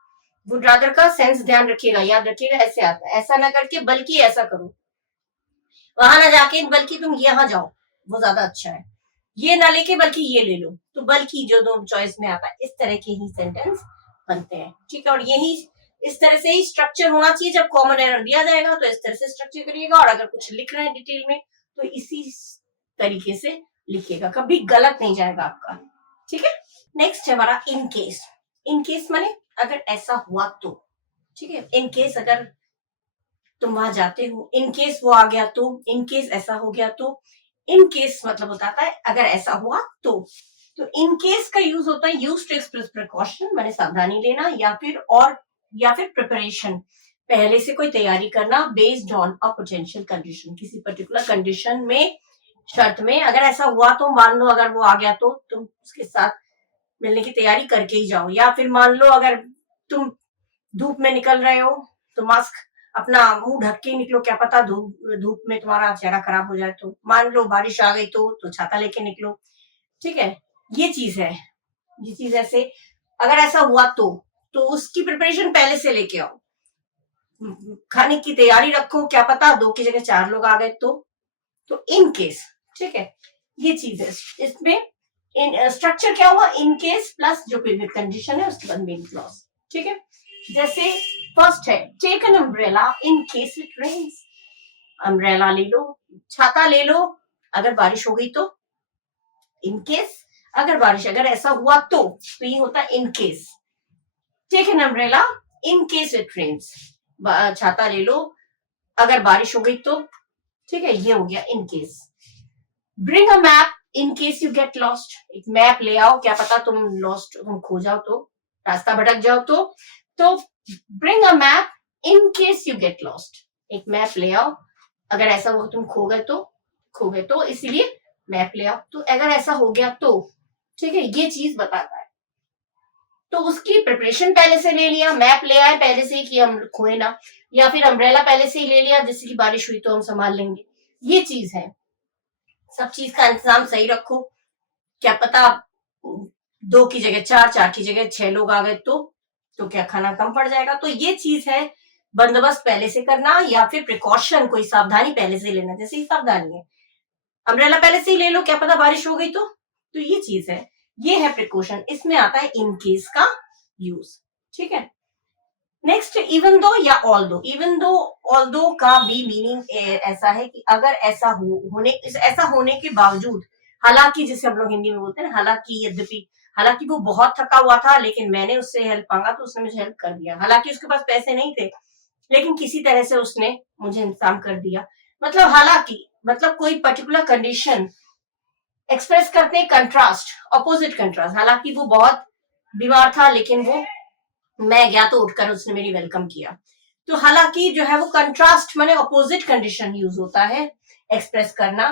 वुड रादर का सेंस ध्यान रखिएगा, याद रखिएगा, ऐसे आता है, ऐसा ना करके बल्कि ऐसा करो, वहां ना जाके बल्कि तुम यहाँ जाओ, वो ज्यादा अच्छा है. ये ना लेके बल्कि ये ले लो, तो बल्कि जो दो चॉइस में आता है, इस तरह के ही सेंटेंस बनते हैं. ठीक है, और यही इस तरह से ही स्ट्रक्चर होना चाहिए. जब कॉमन एरर दिया जाएगा तो इस तरह से स्ट्रक्चर करिएगा, और अगर कुछ लिख रहे हैं डिटेल में तो इसी तरीके से लिखिएगा, कभी गलत नहीं जाएगा आपका. ठीक है, नेक्स्ट है हमारा इन केस. इन केस माने अगर ऐसा हुआ तो. ठीक है, इन केस अगर तुम वहां जाते हो, इन केस वो आ गया तो, इन केस ऐसा हो गया तो. इन केस मतलब बताता है अगर ऐसा हुआ तो. तो इन केस का यूज होता है यूज टू एक्सप्रेस प्रिकॉशन, मैंने सावधानी लेना, या फिर प्रिपरेशन, पहले से कोई तैयारी करना, based on a potential condition, किसी पर्टिकुलर कंडीशन में, शर्त में. अगर ऐसा हुआ तो मान लो अगर वो आ गया तो तुम उसके साथ मिलने की तैयारी करके ही जाओ. या फिर मान लो अगर तुम धूप में निकल रहे हो तो मास्क अपना मुंह ढक के निकलो, क्या पता धूप में तुम्हारा चेहरा खराब हो जाए. तो मान लो बारिश आ गई तो छाता लेके निकलो. ठीक है, ये चीज है, ये चीज ऐसे अगर ऐसा हुआ तो उसकी प्रिपरेशन पहले से लेके आओ. खाने की तैयारी रखो, क्या पता 2 की जगह 4 लोग आ गए तो इन केस. ठीक है, ये चीज है. इसमें स्ट्रक्चर क्या हुआ, इन केस प्लस जो कोई कंडीशन है उसके बाद मेन क्लॉज. ठीक है, जैसे फर्स्ट है take an umbrella in case it rains. Umbrella ले लो, छाता ले लो अगर बारिश हो गई तो. इन केस अगर ऐसा हुआ तो ये होता है in case. Take an umbrella in case it rains, छाता ले लो अगर बारिश हो गई तो. ठीक है, ये हो गया in case. Bring a map in case you get lost. एक मैप ले आओ, क्या पता तुम खो जाओ, तो रास्ता भटक जाओ तो bring a map in case you get lost. एक मैप ले आओ, अगर ऐसा हुआ तुम खो गए तो इसीलिए मैप ले आओ. तो अगर ऐसा हो गया तो. ठीक है, ये चीज बताता है. तो उसकी प्रिपरेशन पहले से ले लिया, मैप ले आए पहले से कि हम खोए ना, या फिर अम्ब्रेला पहले से ही ले लिया जिससे कि बारिश हुई तो हम संभाल लेंगे। ये चीज है, सब चीज का इंतजाम सही रखो। क्या पता 2 की जगह 4, 4 की जगह 6 लोग आ गए तो क्या खाना कम पड़ जाएगा। तो ये चीज है, बंदोबस्त पहले से करना या फिर प्रिकॉशन, कोई सावधानी पहले से लेना। जैसे ही सावधानी है, अम्ब्रेला पहले से ही ले लो, क्या पता बारिश हो गई तो ये चीज है, ये है प्रिकॉशन। इसमें आता है इन केस का यूज, ठीक है। नेक्स्ट, इवन दो या ऑल दो। इवन दो का भी मीनिंग ऐसा है कि अगर ऐसा होने के बावजूद, हालांकि जिसे हम लोग हिंदी में बोलते हैं हालांकि, यद्यपि, हालांकि वो बहुत थका हुआ था लेकिन मैंने उससे हेल्प मांगा तो उसने मुझे हेल्प कर दिया। हालांकि उसके पास पैसे नहीं थे लेकिन किसी तरह से उसने मुझे इंतजाम कर दिया। मतलब हालांकि, मतलब कोई पर्टिकुलर कंडीशन एक्सप्रेस करते हैं, कंट्रास्ट, ऑपोजिट कंट्रास्ट। हालांकि वो बहुत बीमार था लेकिन वो, मैं गया तो उठकर उसने मेरी वेलकम किया। तो हालांकि जो है वो कंट्रास्ट माने ऑपोजिट कंडीशन यूज होता है एक्सप्रेस करना।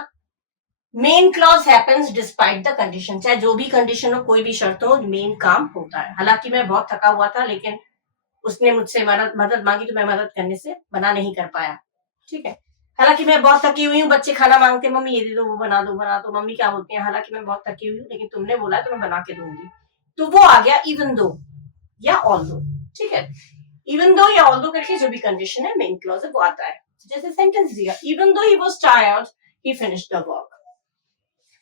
Main clause happens despite the condition, चाहे जो भी कंडीशन हो, कोई भी शर्त हो, मेन काम होता है। हालांकि मैं बहुत थका हुआ था लेकिन उसने मुझसे मदद मांगी तो मैं मदद करने से मना नहीं कर पाया, ठीक है। हालांकि मैं बहुत थकी हुई हूँ, बच्चे खाना मांगते मम्मी ये दे दो, वो बना दो, मम्मी क्या बोलती है, हालांकि मैं बहुत थकी हुई हूँ लेकिन तुमने बोला तो मैं बना के दूंगी। तो वो आ गया इवन दो या ऑल दो, ठीक है। इवन दो या ऑल दो करके जो भी कंडीशन है, मेन क्लॉज है, वो आता है। जैसे सेंटेंस दिया, even though he was tired he finished the work.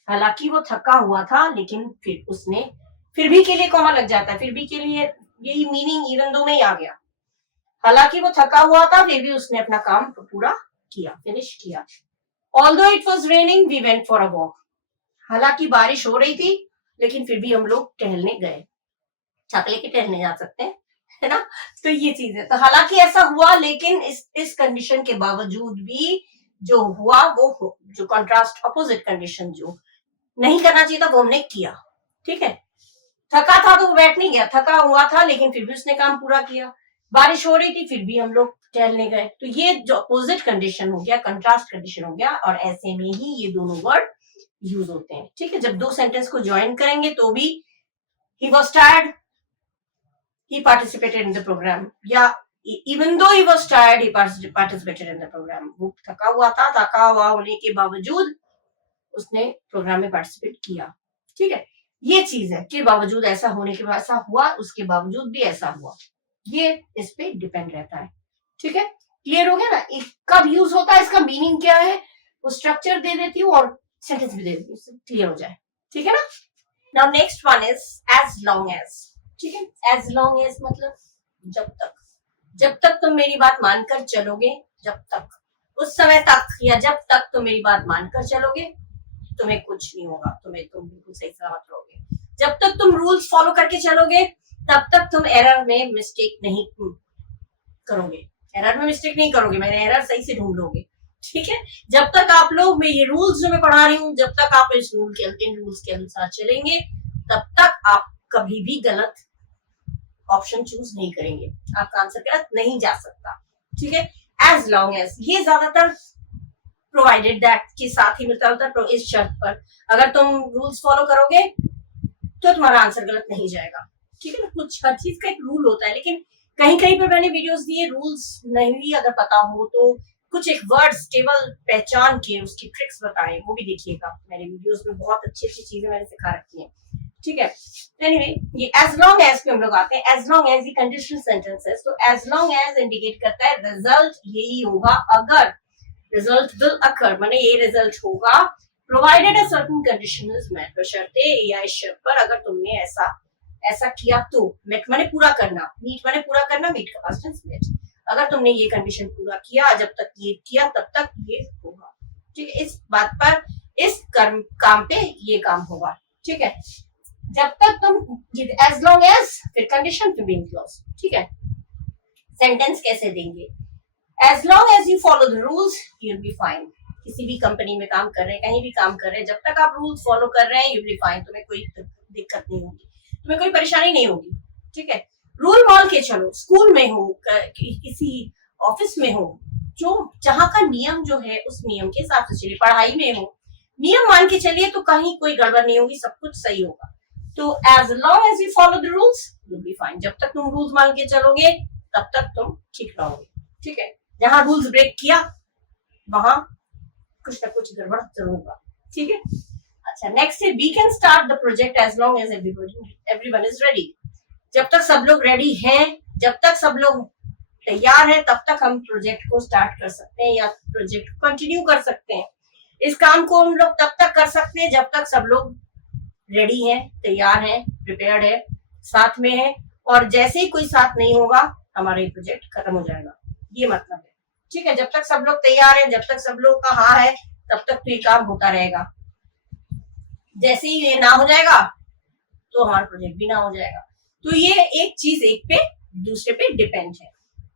हालांकि वो थका हुआ था लेकिन फिर भी के लिए कॉमा लग जाता है, फिर भी के लिए, यही मीनिंग इवन दो में ही आ गया। हालांकि वो थका हुआ था फिर भी उसने अपना काम पूरा किया, फिनिश किया। Although it was raining we went for a walk. हालांकि बारिश हो रही थी लेकिन फिर भी हम लोग टहलने गए। छाता लेके टहलने जा सकते हैं, है ना। तो ये चीज है। तो हालांकि ऐसा हुआ लेकिन इस कंडीशन के बावजूद भी जो हुआ वो जो कंट्रास्ट, ऑपोजिट कंडीशन जो नहीं करना चाहिए था वो हमने किया, ठीक है। थका था तो वो बैठ नहीं गया, थका हुआ था लेकिन फिर भी उसने काम पूरा किया। बारिश हो रही थी फिर भी हम लोग टहलने गए। तो ये जो अपोजिट कंडीशन हो गया, कंट्रास्ट कंडीशन हो गया, और ऐसे में ही ये दोनों वर्ड यूज होते हैं, ठीक है। जब दो सेंटेंस को ज्वाइन करेंगे तो भी he was tired he participated in the program, या even though he was tired he participated in the program। वो थका हुआ था, थका हुआ होने के बावजूद उसने प्रोग्राम में पार्टिसिपेट किया, ठीक है। ये चीज है कि बावजूद ऐसा होने के बाद ऐसा हुआ, उसके बावजूद भी ऐसा हुआ, ये इस पे डिपेंड रहता है, ठीक है। क्लियर हो गया ना, कब यूज होता है, इसका मीनिंग क्या है, वो स्ट्रक्चर दे देती हूँ और सेंटेंस भी दे देती हूँ, क्लियर हो जाए, ठीक है ना। Now next one is as long as, ठीक है। एज लॉन्ग एज मतलब जब तक तुम मेरी बात मानकर चलोगे, जब तक, उस समय तक या जब तक तुम मेरी बात मानकर चलोगे तुम्हें कुछ नहीं होगा, तुम बिल्कुल सही सलामत रहोगे। जब तक तुम रूल्स फॉलो करके चलोगे तब तक तुम एरर में मिस्टेक नहीं करोगे, मैंने एरर सही से ढूंढ लोगे, ठीक है। जब तक आप लोग, मैं ये रूल्स जो मैं पढ़ा रही हूँ, जब तक आप इन रूल्स के अनुसार चलेंगे तब तक आप कभी भी गलत ऑप्शन चूज नहीं करेंगे, आपका आंसर गलत नहीं जा सकता, ठीक है। एज लॉन्ग एज, ये ज्यादातर प्रोवाइडेड दैट के साथ ही मिलता होता है, इस शर्त पर अगर तुम रूल्स फॉलो करोगे तो तुम्हारा आंसर गलत नहीं जाएगा, ठीक है ना। कुछ हर चीज का एक रूल होता है, लेकिन कहीं कहीं पर मैंने वीडियोस दिए, रूल्स नहीं भी अगर पता हो तो कुछ एक वर्ड्स केवल पहचान के उसकी ट्रिक्स बताएं, वो भी देखिएगा मेरे वीडियोस में, बहुत अच्छी अच्छी चीजें मैंने सिखा रखी है, ठीक है। एनीवे, ये एज लॉन्ग एज पे हम लोग आते हैं। एज लॉन्ग एज ये कंडीशनल सेंटेंसेस, तो एज लॉन्ग एज इंडिकेट करता है रिजल्ट यही होगा अगर, रिजल्ट विल अकर माने ये रिजल्ट होगा, provided a certain condition is met, बशर्ते या इस शर्त पर अगर तुमने ऐसा किया तो, मेट माने पूरा करना, मीट माने पूरा करना, मीट का पास्ट टेंस मेट, अगर तुमने ये कंडीशन पूरा किया, जब तक ये किया तब तक ये होगा, ठीक है। इस बात पर, इस काम पे ये काम होगा, ठीक है। जब तक तुम, एज लॉन्ग एज, फिर कंडीशन, फिर मेन क्लॉज, ठीक है। सेंटेंस कैसे देंगे, as long as you follow the rules you will be fine. किसी भी कंपनी में काम कर रहे हैं, कहीं भी काम कर रहे हैं, जब तक आप रूल्स फॉलो कर रहे हैं यू विल बी फाइन, तुम्हें कोई दिक्कत नहीं होगी, तुम्हें कोई परेशानी नहीं होगी, ठीक है। रूल मान के चलो, स्कूल में हो, किसी ऑफिस में हो, जो जहां का नियम जो है उस नियम के हिसाब से चलिए, पढ़ाई में हो, नियम मान के चलिए तो कहीं कोई गड़बड़ नहीं होगी, सब कुछ सही होगा। तो as long as you follow the rules you be fine. जब तक तुम रूल्स मान के चलोगे तब तक तुम ठीक रहोगे, ठीक है। जहां रूल्स ब्रेक किया वहां कुछ ना कुछ गड़बड़ जरूर होगा, ठीक है। अच्छा, नेक्स्ट है we can start the project as long as everyone is ready. जब तक सब लोग रेडी हैं, जब तक सब लोग तैयार है, तब तक हम प्रोजेक्ट को स्टार्ट कर सकते हैं या प्रोजेक्ट को कंटिन्यू कर सकते हैं। इस काम को हम लोग तब तक कर सकते हैं जब तक सब लोग रेडी हैं, तैयार हैं, प्रिपेयर्ड है, साथ में है। और जैसे ही कोई साथ नहीं होगा हमारा ये प्रोजेक्ट खत्म हो जाएगा, ये मतलब है, ठीक है। जब तक सब लोग तैयार हैं, जब तक सब लोग का हाँ है, तब तक तो ये काम होता रहेगा। जैसे ही ये ना हो जाएगा तो हमारा प्रोजेक्ट भी ना हो जाएगा। तो ये एक चीज एक पे दूसरे पे डिपेंड है,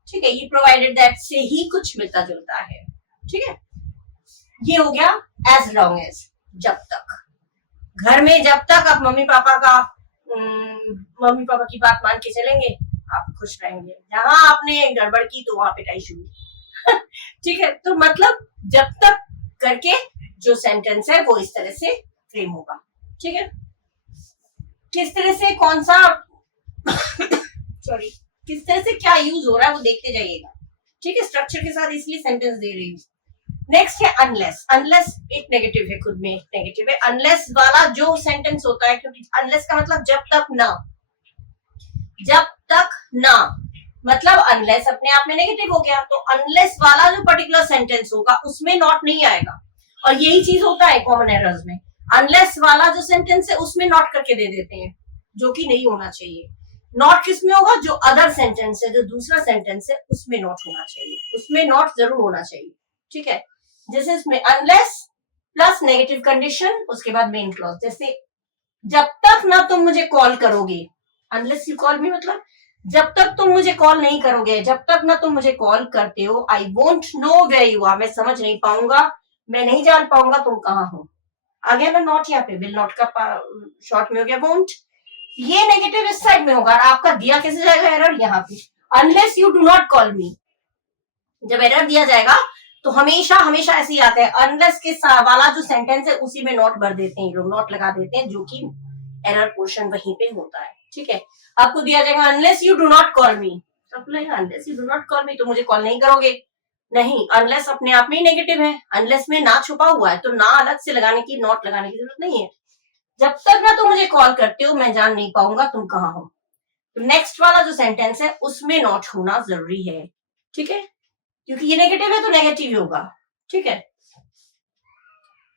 ठीक है। ये प्रोवाइडेड दैट से ही कुछ मिलता जुलता है, ठीक है। ये हो गया एज लॉन्ग एज, जब तक। घर में जब तक आप मम्मी पापा की बात मान के चलेंगे आप खुश रहेंगे। जहां आपने गड़बड़ की तो वहां पिटाई शुरू ठीक है। तो मतलब जब तक करके जो सेंटेंस है वो इस तरह से फ्रेम होगा, ठीक है। किस तरह से कौन सा सॉरी किस तरह से क्या यूज हो रहा है वो देखते जाइएगा, ठीक है। स्ट्रक्चर के साथ इसलिए सेंटेंस दे रही हूँ। नेक्स्ट है अनलेस। अनलेस एक नेगेटिव है, खुद में एक नेगेटिव है। अनलेस वाला जो सेंटेंस होता है, क्योंकि अनलेस का मतलब जब तक ना, जब तक ना मतलब अनलेस अपने आप में नेगेटिव हो गया। तो अनलेस वाला जो पर्टिकुलर सेंटेंस होगा उसमें नॉट नहीं आएगा। और यही चीज होता है कॉमन एरर्स में, अनलेस वाला जो सेंटेंस है उसमें नॉट करके दे देते हैं, जो कि नहीं होना चाहिए। नॉट किस में होगा? जो अदर सेंटेंस है, जो दूसरा सेंटेंस है उसमें नॉट होना चाहिए, उसमें नॉट जरूर होना चाहिए, ठीक है। जैसे इसमें अनलेस प्लस नेगेटिव कंडीशन उसके बाद मेन क्लॉज, जैसे जब तक ना तुम मुझे कॉल करोगे, अनलेस यू कॉल मी मतलब जब तक तुम मुझे कॉल नहीं करोगे, जब तक ना तुम मुझे कॉल करते हो, I won't know where you are, मैं समझ नहीं पाऊंगा, मैं नहीं जान पाऊंगा तुम कहाँ हो। आ गया ना नॉट, यहाँ पे विल नॉट का शॉर्ट में हो गया वोंट। ये नेगेटिव इस साइड में होगा और आपका दिया कैसे जाएगा एरर? यहाँ पे unless you do not call मी। जब एरर दिया जाएगा तो हमेशा हमेशा ऐसे ही आता है, अनलेस के वाला जो सेंटेंस है उसी में नॉट भर देते हैं लोग, नॉट लगा देते हैं, जो कि एरर पोर्शन वहीं पे होता है, ठीक है। आपको दिया जाएगा unless you do not call me, unless you do not call मी तो मुझे कॉल नहीं करोगे। नहीं, अनलेस अपने आप में ही नेगेटिव है, अनलेस में ना छुपा हुआ है, तो ना अलग से लगाने की, नॉट लगाने की जरूरत नहीं है। जब तक ना तुम मुझे कॉल करते हो मैं जान नहीं पाऊंगा तुम कहाँ हो। तो नेक्स्ट वाला जो सेंटेंस है उसमें नॉट होना जरूरी है, ठीक है, क्योंकि ये नेगेटिव है तो नेगेटिव ही होगा, ठीक है।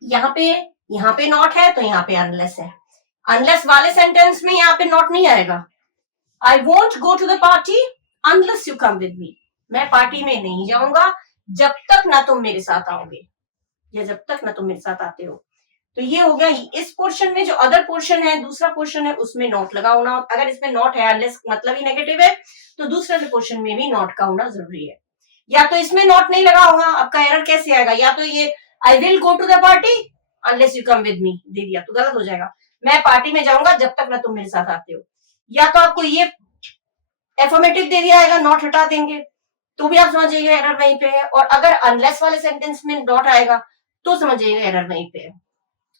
यहाँ पे नॉट है तो यहाँ पे अनलेस है। अनलेस वाले सेंटेंस में यहाँ पे नॉट नहीं आएगा। I won't go to the party unless you come with me, मैं पार्टी में नहीं जाऊंगा जब तक ना तुम मेरे साथ आओगे, या जब तक ना तुम मेरे साथ आते हो। तो ये हो गया इस पोर्शन में। जो अदर पोर्शन है, दूसरा पोर्शन है, उसमें नॉट लगा होना। अगर इसमें नॉट है, अनलेस मतलब ही नेगेटिव है, तो दूसरे पोर्शन में भी नॉट का होना जरूरी है। या तो इसमें नॉट नहीं लगा होगा, आपका एरर कैसे आएगा? या तो ये I will go to the party unless you come with me दे दिया तो गलत हो जाएगा, मैं पार्टी में जाऊंगा जब तक ना तुम मेरे साथ आते हो। या तो आपको ये एफर्मेटिव दे दिया आएगा, नॉट हटा देंगे तो भी आप समझिएगा एरर वहीं पे है। और अगर अनलेस वाले सेंटेंस में नॉट आएगा तो समझिएगा एरर वहीं पे है।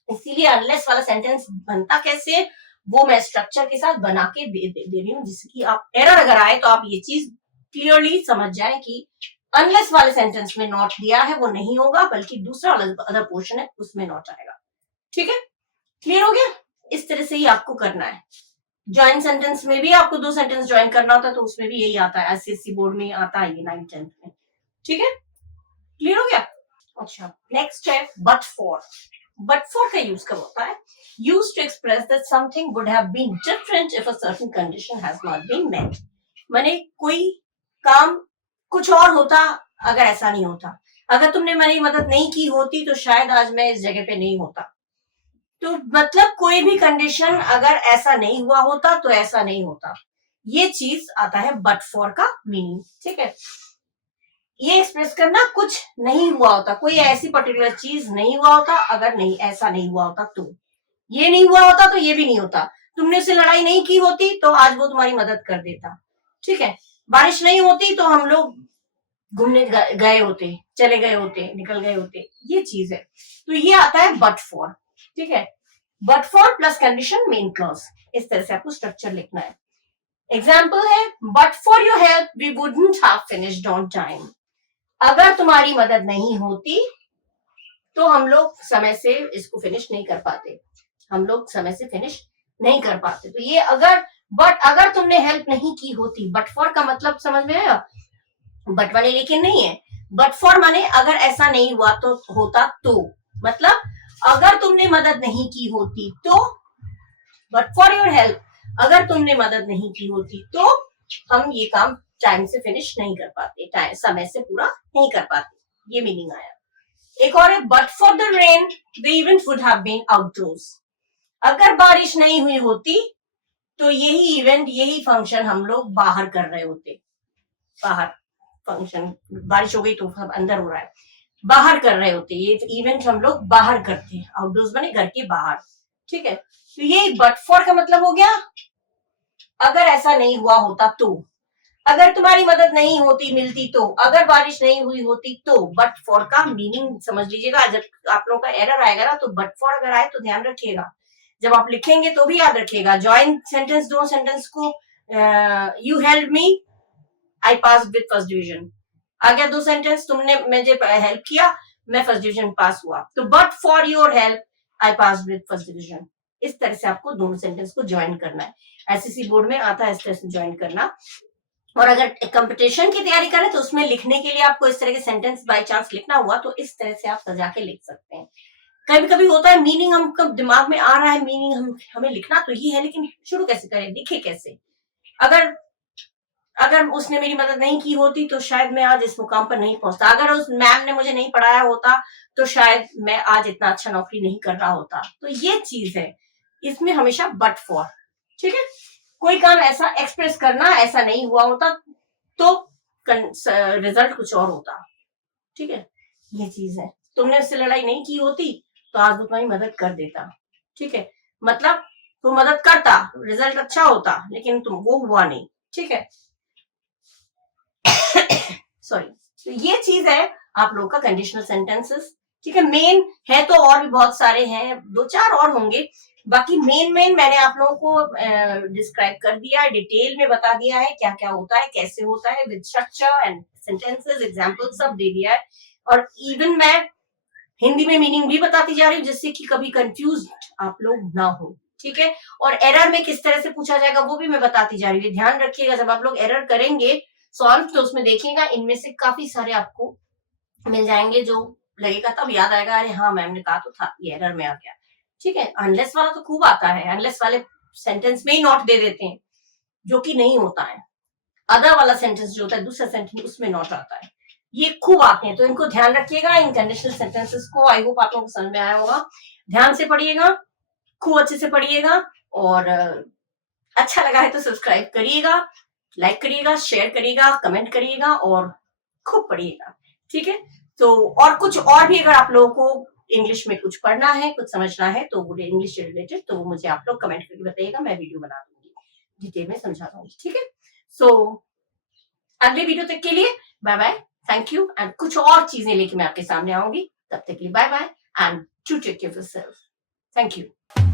इसीलिए अनलेस वाला सेंटेंस बनता कैसे, वो मैं स्ट्रक्चर के साथ बना के दे रही हूँ, जिसकी आप एरर अगर आए तो आप ये चीज क्लियरली समझ जाए कि अनलेस वाले सेंटेंस में नॉट दिया है वो नहीं होगा, बल्कि दूसरा वाला अदर पोर्शन है उसमें नॉट आएगा, ठीक है। क्लियर हो गया? इस तरह से ही आपको करना है। ज्वाइन सेंटेंस में भी आपको 2 सेंटेंस ज्वाइन करना होता है तो उसमें भी यही आता है, एसएससी बोर्ड में आता है ये 9th 10th में, ठीक है। क्लियर हो गया? अच्छा, नेक्स्ट है बट फॉर। बट फॉर का यूज कब होता है? Use to express that something would have been different if a certain condition has not been met. माने कोई काम कुछ और होता अगर ऐसा नहीं होता, अगर तुमने मेरी मदद नहीं की होती तो शायद आज मैं इस जगह पे नहीं होता। तो मतलब कोई भी कंडीशन अगर ऐसा नहीं हुआ होता तो ऐसा नहीं होता, ये चीज आता है बट फॉर का मीनिंग, ठीक है। ये एक्सप्रेस करना कुछ नहीं हुआ होता, कोई ऐसी पर्टिकुलर चीज नहीं हुआ होता, अगर नहीं ऐसा नहीं हुआ होता तो ये नहीं हुआ होता, तो ये भी नहीं होता। तुमने उससे लड़ाई नहीं की होती तो आज वो तुम्हारी मदद कर देता, ठीक है। बारिश नहीं होती तो हम लोग घूमने गए होते, चले गए होते, निकल गए होते, ये चीज है। तो ये आता है बट फॉर, ठीक है। But for plus condition main clause, इस तरह से आपको स्ट्रक्चर लिखना है। एग्जाम्पल है, but for your help we wouldn't have finished on time. अगर तुम्हारी मदद नहीं होती तो हम लोग समय से इसको फिनिश नहीं कर पाते, हम लोग समय से फिनिश नहीं कर पाते। तो ये अगर, बट अगर तुमने हेल्प नहीं की होती, बट फॉर का मतलब समझ में आया, बट वाले लेकिन नहीं है, बट फॉर माने अगर ऐसा नहीं हुआ तो होता तो, मतलब अगर तुमने मदद नहीं की होती तो, बट फॉर योर हेल्प, अगर तुमने मदद नहीं की होती तो हम ये काम टाइम से फिनिश नहीं कर पाते, टाइम समय से पूरा नहीं कर पाते, ये मीनिंग आया। एक और है, but for the rain the event would have been outdoors. अगर बारिश नहीं हुई होती तो यही इवेंट, यही फंक्शन हम लोग बाहर कर रहे होते, बाहर फंक्शन, बारिश हो गई तो अंदर हो रहा है, बाहर कर रहे होते, ये इवेंट हम लोग बाहर करते हैं, आउटडोर्स बने घर के बाहर, ठीक है। तो ये बट फॉर का मतलब हो गया अगर ऐसा नहीं हुआ होता तो, अगर तुम्हारी मदद नहीं होती मिलती तो, अगर बारिश नहीं हुई होती तो। बट फॉर का मीनिंग समझ लीजिएगा, जब आप लोगों का एरर आएगा ना तो बट फॉर अगर आए तो ध्यान रखिएगा, जब आप लिखेंगे तो भी याद रखिएगा। जॉइन सेंटेंस, दो सेंटेंस को, you help me I pass with first division, आ गया दो सेंटेंस, तुमने मुझे हेल्प किया मैं फर्स्ट डिवीजन पास हुआ, तो but for your help I pass with first division. इस तरह से आपको दोनों सेंटेंस को ज्वाइन करना है, एसएससी बोर्ड में आता है इस तरह से ज्वाइन करना। और अगर कंपटीशन की तैयारी करें तो उसमें लिखने के लिए आपको इस तरह के सेंटेंस बाय चांस लिखना हुआ तो इस तरह से आप सजा के लिख सकते हैं। कभी कभी होता है मीनिंग हमको दिमाग में आ रहा है, मीनिंग हमें लिखना तो ये है, लेकिन शुरू कैसे करें, लिखे कैसे। अगर अगर उसने मेरी मदद नहीं की होती तो शायद मैं आज इस मुकाम पर नहीं पहुंचता, अगर उस मैम ने मुझे नहीं पढ़ाया होता तो शायद मैं आज इतना अच्छा नौकरी नहीं कर रहा होता। तो ये चीज है, इसमें हमेशा बट फॉर, ठीक है। कोई काम ऐसा एक्सप्रेस करना, ऐसा नहीं हुआ होता तो रिजल्ट कुछ और होता, ठीक है। ये चीज है, तुमने उससे लड़ाई नहीं की होती तो आज वो तुम्हारी मदद कर देता, ठीक है। मतलब तो मदद करता, रिजल्ट अच्छा होता, लेकिन तुम वो हुआ नहीं, ठीक है। सॉरी। तो ये चीज है आप लोग का कंडीशनल सेंटेंसेस, ठीक है। मेन है तो और भी बहुत सारे हैं, दो चार और होंगे, बाकी मेन मैंने आप लोगों को डिस्क्राइब कर दिया है, डिटेल में बता दिया है क्या क्या होता है, कैसे होता है, with structure and sentences, example सब दे दिया है। और इवन मैं हिंदी में मीनिंग भी बताती जा रही हूँ जिससे कि कभी कंफ्यूज आप लोग ना हो, ठीक है। और एरर में किस तरह से पूछा जाएगा वो भी मैं बताती जा रही हूँ, ध्यान रखिएगा। जब आप लोग एरर करेंगे सॉल्व तो उसमें देखिएगा इनमें से काफी सारे आपको मिल जाएंगे जो लगेगा तब याद आएगा, अरे हाँ मैम ने कहा तो था, ये एरर में आ गया, ठीक है। अनलेस वाला तो खूब आता है, अनलेस वाले सेंटेंस में ही नॉट दे देते हैं जो कि नहीं होता है, अदर वाला सेंटेंस जो होता है दूसरा सेंटेंस उसमें नॉट आता है, ये खूब आते हैं। तो इनको ध्यान रखिएगा, इन कंडीशनल सेंटेंसेस को। आई होप आप लोगों को समझ में आया होगा, ध्यान से पढ़िएगा, खूब अच्छे से पढ़िएगा। और अच्छा लगा है तो सब्सक्राइब करिएगा, लाइक करिएगा, शेयर करिएगा, कमेंट करिएगा और खूब पढ़िएगा, ठीक है। तो और कुछ और भी अगर आप लोगों को इंग्लिश में कुछ पढ़ना है, कुछ समझना है तो वो इंग्लिश से रिलेटेड तो मुझे आप लोग कमेंट करके बताइएगा, मैं वीडियो बना दूंगी, डिटेल में समझा दूंगी, ठीक है। सो अगले वीडियो तक के लिए bye bye, thank you. And कुछ और चीजें लेके मैं आपके सामने आऊंगी, तब तक के लिए bye bye and to take care of yourself, thank you.